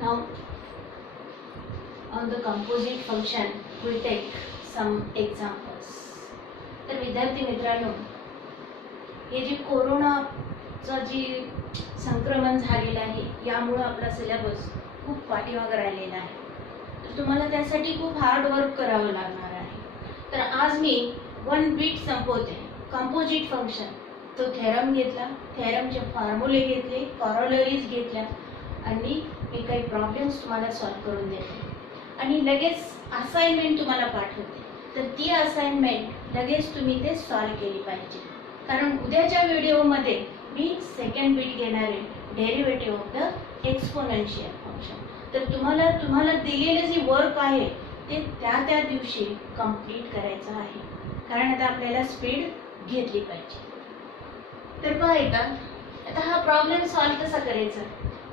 Now, on the composite function, we take some examples. तर विद्यार्थी मित्रांनो, हे जे कोरोनाचं जी संक्रमण झालेलं आहे यामुळे आपला सिलेबस खूप पाठीमागे राहिलेला आहे. तर तुम्हाला त्यासाठी खूप हार्ड वर्क करावं लागणार आहे. तर आज मी वन बीट संपवते. कंपोजिट फंक्शन तो थेरम घेतला, थेरमचे फॉर्म्युले घेतले, कॉरोलरीज घेतल्या आणि मी काही प्रॉब्लेम्स तुम्हाला सॉल्व्ह करून देते आणि लगेच असाइनमेंट तुम्हाला पाठवते. तर ती असाइनमेंट लगेच तुम्ही ते सॉल्व्ह केली पाहिजे, कारण उद्याच्या व्हिडिओमध्ये मी सेकंड बीट घेणार आहे, derivative of the exponential function. तर तुम्हाला दिलेले जे वर्क आहे ते त्या दिवशी कंप्लीट करायचं आहे, कारण आता आपल्याला स्पीड घेतली पाहिजे. तर बघा आता हा प्रॉब्लेम सॉल्व्ह कसा करायचा.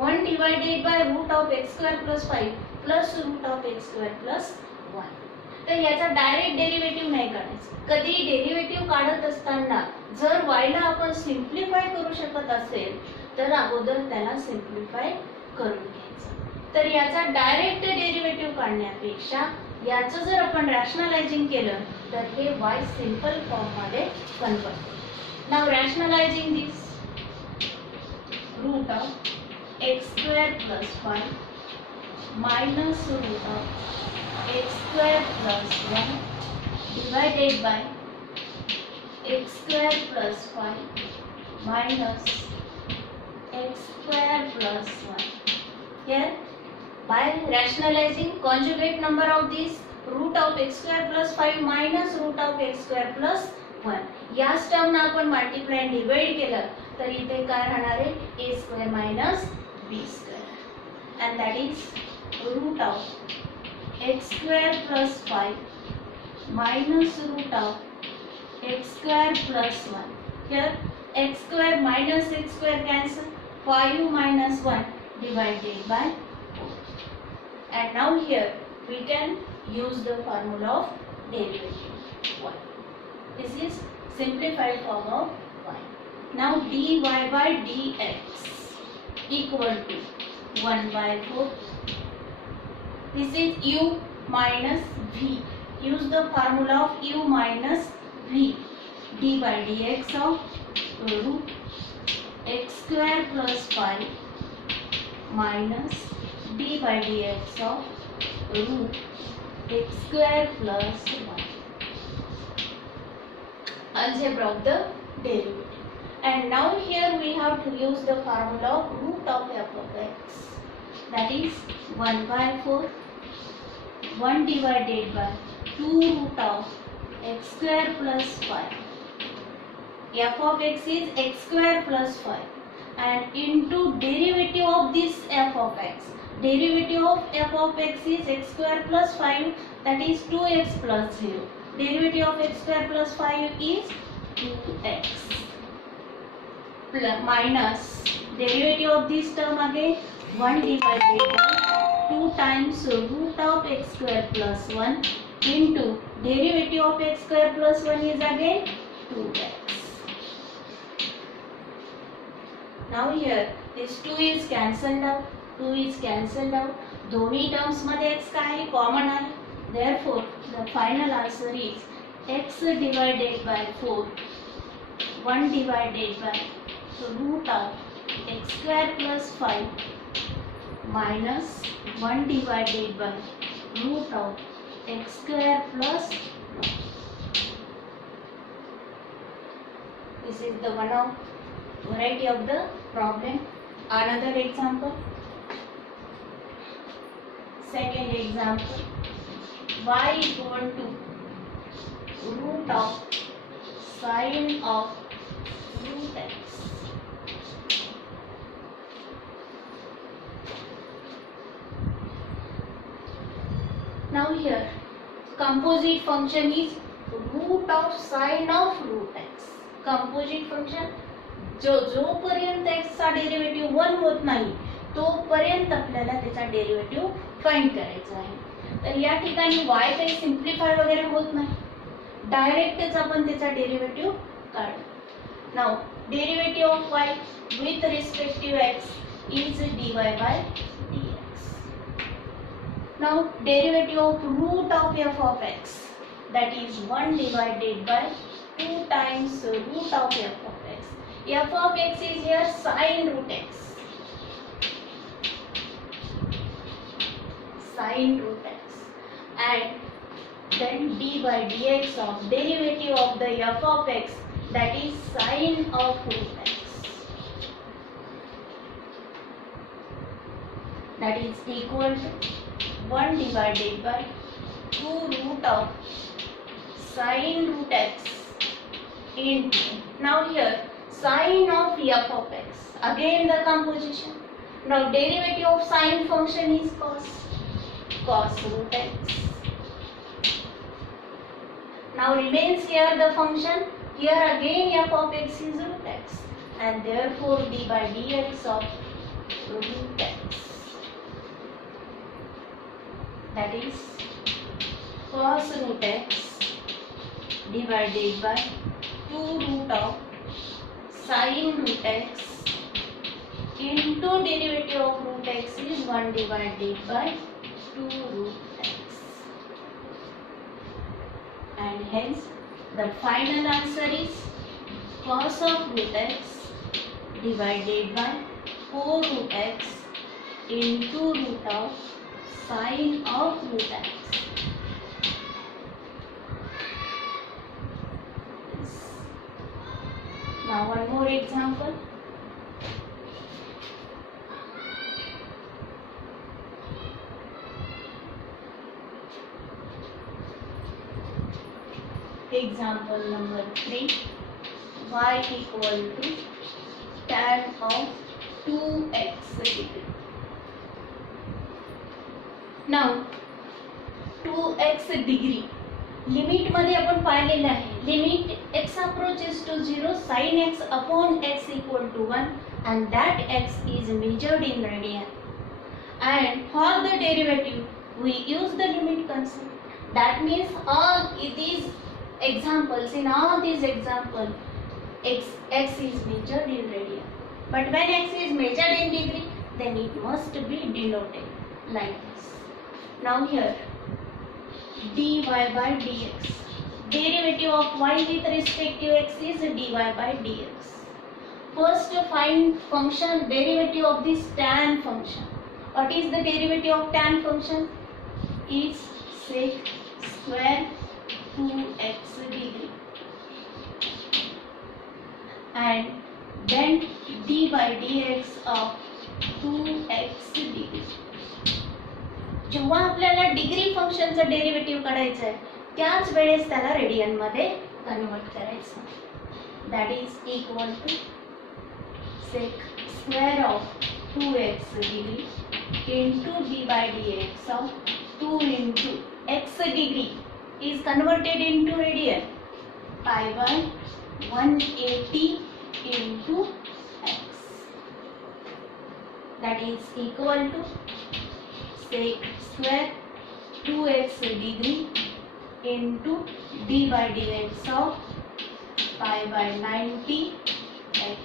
1 divided by root of x square plus 5 plus root of x square plus 1. तर याचा डायरेक्ट डेरिव्हेटिव्ह नाही काढायचा. कधी डेरिव्हेटिव्ह काढत असताना जर वायला आपण सिम्प्लिफाय करू शकत असेल तर अगोदर त्याला सिम्प्लिफाय करून घ्यायचं. तर याचा डायरेक्ट डेरिव्हेटिव्ह काढण्यापेक्षा याचं जर आपण रॅशनलायझिंग केलं तर हे वाय सिंपल फॉर्म मध्ये कन्वर्ट होईल. Now rationalising this root of x square plus 5 minus root of x square plus 1 divided by x square plus 5 minus x square plus 1. Here, by rationalizing conjugate number of this root of x square plus 5 minus root of x square plus 1. याच term आपण multiply आणि divide केलं तर इथे काय राहणार आहे, a square minus b square and that is root of x square plus 5 minus root of x square plus 1. Here x square minus x square cancel, 5 minus 1 divided by 4. And now here we can use the formula of derivative y. This is simplified form of y. Now dy by dx equal to 1 by 4. This is u minus v. Use the formula of u minus v. d by dx of root x square plus 5 minus d by dx of root x square plus 1. Algebra of the derivative. And now here we have to use the formula of root of f of x. That is 1 by 4. 1 divided by 2 root of x square plus 5. F of x is x square plus 5 and into derivative of this f of x. Derivative of f of x is x square plus 5, that is 2x plus 0. Derivative of x square plus 5 is 2x plus minus derivative of this term again 1 divided by 2 times root of x square plus 1 into derivative of x square plus 1 is again 2x. Now here this 2 is cancelled out, 2 is cancelled out. दोन्ही terms मध्ये x काय आहे, common आहे. Therefore the final answer is x divided by 4, 1 divided by root of x square plus 5 minus 1 divided by root of x square plus 1. This is the one of variety of the problem. Another example. Second example. Y equal to root of sine of root x. Now here composite function is root of sine of root x. Composite function जोपर्यंत x चा derivative 1 होत नाही तोपर्यंत आपल्याला त्याचा derivative find करायचा आहे. तर या ठिकाणी y काही सिम्प्लिफाय वगैरे होत नाही, डायरेक्टच आपण त्याचा डेरिव्हेटिव्ह काढू. Now derivative of y with respect to x is dy by dx. Now derivative of root of f of x, that is 1 divided by 2 times root of f of x. F of x is here sine root x. Sine root x. And then d by dx of derivative of the f of x, that is sine of root x. That is equal to 1 divided by 2 root of sine root x into, now here sine of f of x, again the composition. Now derivative of sine function is cos root x. Now remains here the function, here again f of x is root x, and therefore d by dx of root x, that is cos root x divided by 2 root of sine root x into derivative of root x is 1 divided by 2 root x. And hence the final answer is cos of root x divided by 4 root x into root of sine of root x. Now one more example. Example number 3. Y equal to tan of 2x degree. Now 2x degree limit मध्ये आपण पाहिलेलं आहे, limit x approaches to 0 sin x upon x equal to 1 and that x is measured in radian, and for the derivative we use the limit concept. That means all these examples, in all these examples x is measured in radian, but when x is measured in degree then it must be denoted like this. Now here dy by dx, derivative of y with respect to x is dy by dx. First find function derivative of this tan function. What is the derivative of tan function? Is sec square 2x degree, and then d by dx of 2x degree. जेव्हा आपल्याला degree फंक्शनचं derivative काढायचं आहे त्याच वेळेस त्याला radian मध्ये convert करायचं. That is equal to sec square of 2x degree into d by dx of 2 into x degree is converted into radian pi by 180 into x, that is equal to sec square 2x degree into d by dx of pi by 90 x.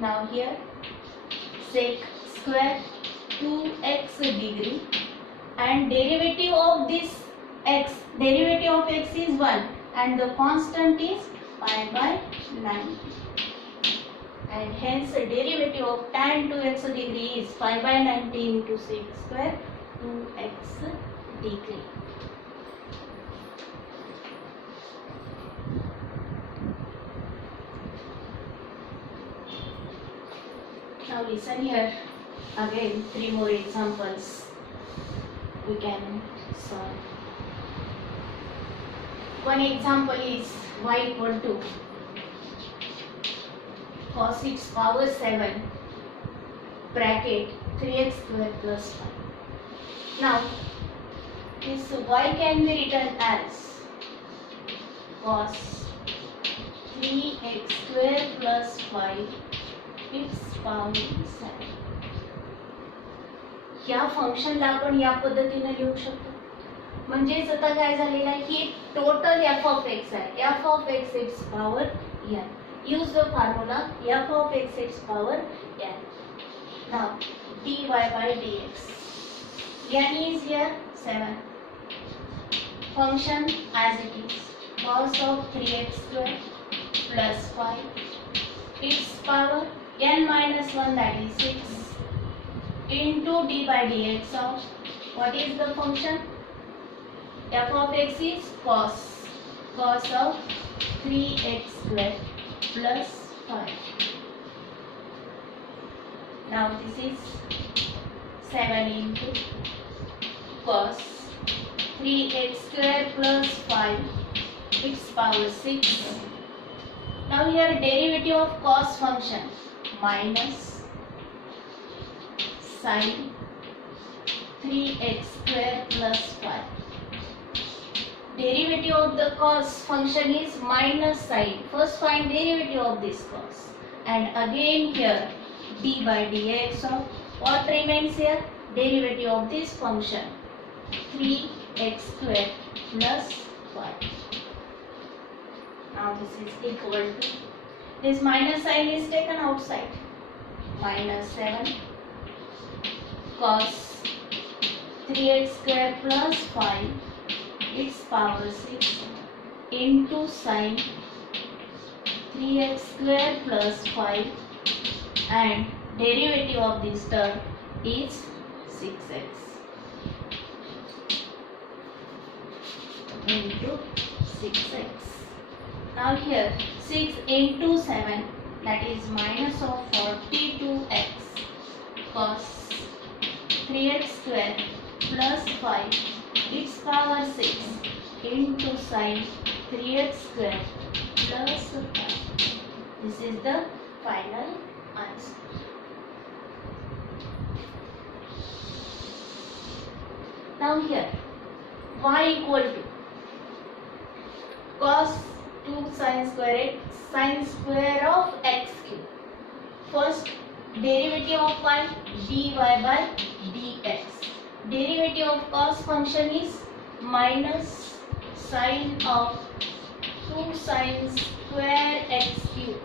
Now here sec square 2x degree and derivative of this x, derivative of x is 1 and the constant is pi by 90, and hence the derivative of tan 2x degree is pi by 90 into sec square 2x degree. Now listen here, again 3 more examples we can solve. One example is y equal to cos its power 7 bracket 3x square plus 5. Now this y can be written as cos 3x square plus 5 its power 7. या फंक्शनला आपण या पद्धतीने लिहू शकतो. म्हणजेच आता काय झालेलं आहे की टोटल f of x आहे, f of x its power n. Use the formula f of x its power n. Now dy by dx n is here 7. Function as it is, cos of 3x square plus 5, its power n minus 1, that is 6, into d by dx of, what is the function? F of x is cos of 3x square plus 5. Now this is 7 into cos 3x square plus 5, its power 6. Now here derivative of cos function minus sin 3x square plus 5. Derivative of the cos function is minus sin. First find derivative of this cos, and again here d by dx of, what remains here? Derivative of this function 3x square plus 5. Now this is equal to, this minus sign is taken outside, minus 7 cos 3x square plus 5, its power 6, into sin 3x square plus 5, and derivative of this term is 6x into 6x. Now here 6 into 7, that is minus of 42x cos 3x square plus 5, its power 6, into sin 3x square plus 5. This is the final answer. Now here y equal to cos 2 sin square of x cube. First derivative of y, dy by dx. Derivative of cos function is minus sin of 2 sin square x cube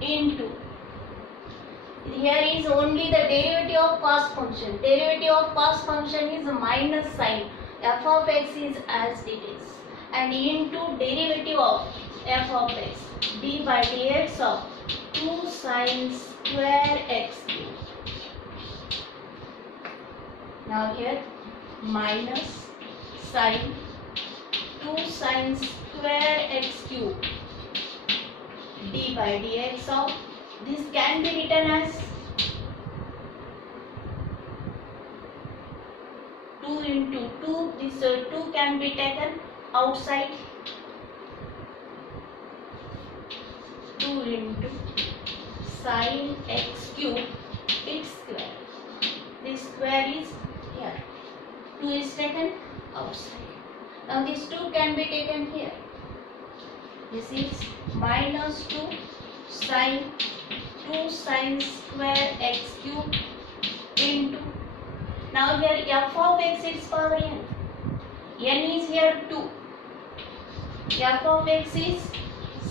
into, here is only the derivative of cos function. Derivative of cos function is minus sin. F of x is as it is, and into derivative of f of x, d by dx of 2 sin square x cube. Now here minus sin 2 sin square x cube d by dx of, this can be written as 2 into 2, this 2 can be taken outside, 2 into sin x cube, its square. This square is here, 2 is taken outside. Now this 2 can be taken here. This is minus 2 sin 2 sin square x cube into, now here f of x is power n. N is here 2. F of x is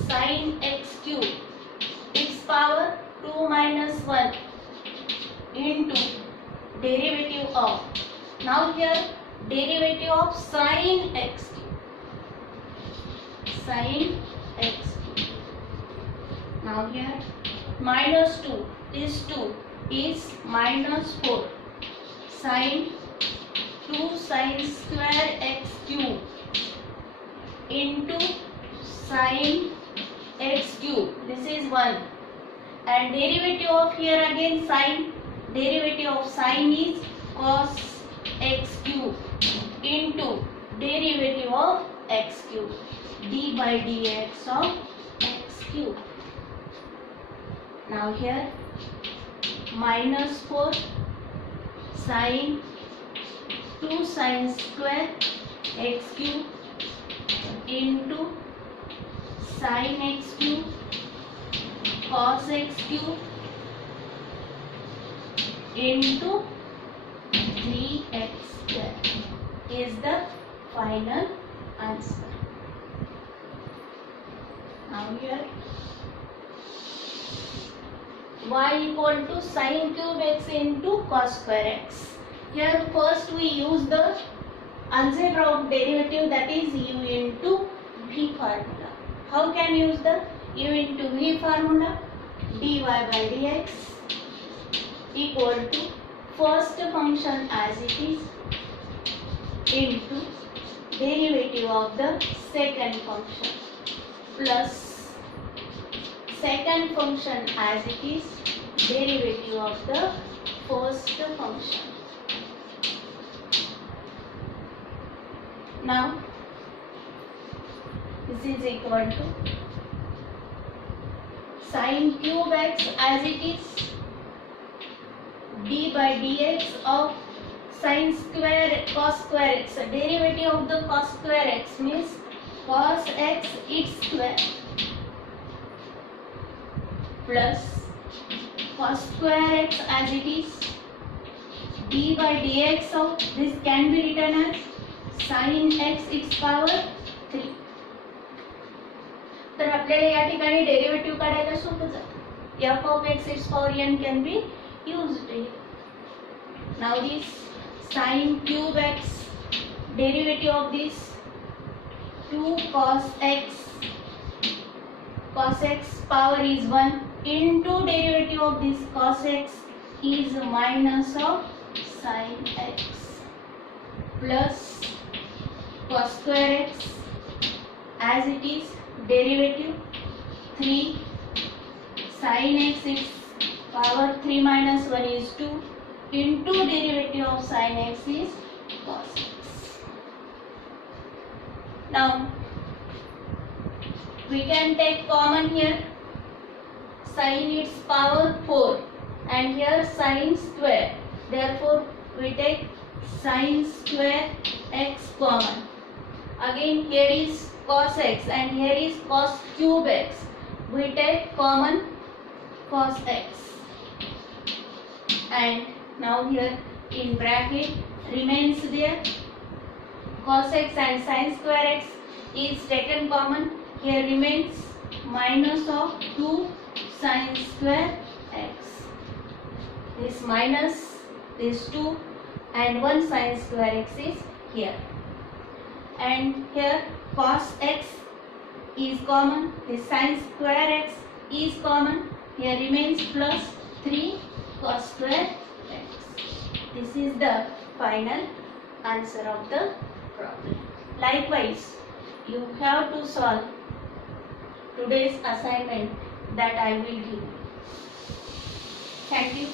sin x cube, its power 2 minus 1 into derivative of, now here derivative of sin x cube, sin x cube. Now here minus 2, this 2 is minus 4 sin 2 sin square x cube into sin x cube, this is 1, and derivative of here again sin, derivative of sin is cos x cube into derivative of x cube, d by dx of x cube. Now here minus 4 sin 2 sin square x cube into sin x cube cos x cube into 3x square is the final answer. Now here y equal to sin cube x into cos square x. Here first we use the algebra of derivative, that is u into v formula. How can use the u into v formula? dy by dx equal to first function as it is into derivative of the second function plus second function as it is derivative of the first function. Now this is equal to sin cube x as it is d by dx of sin square cos square x. Derivative of the cos square x means cos x its square plus cos square x as it is d by dx of this can be written as sin x its power 3. तर आपल्याला या ठिकाणी derivative काढायला सोपं जातं. f of x its power n can be used here. Now this sin cube x, derivative of this 2 cos x power is 1 into derivative of this cos x is minus of sin x plus cos square x as it is derivative 3 sin x its power 3 minus 1 is 2 into derivative of sin x is cos x. Now we can take common here sin its power 4 and here sin square, therefore we take sin square x common. Again here is cos x and here is cos cube x, we take common cos x, and now here in bracket remains there cos x and sin square x is taken common, here remains minus of 2 sin square x, this minus this 2 and 1 sin square x is here, and here cos x is common, this sin square x is common, here remains plus 3 cos square x. This is the final answer of the problem. Likewise, you have to solve today's assignment that I will give you. Thank you.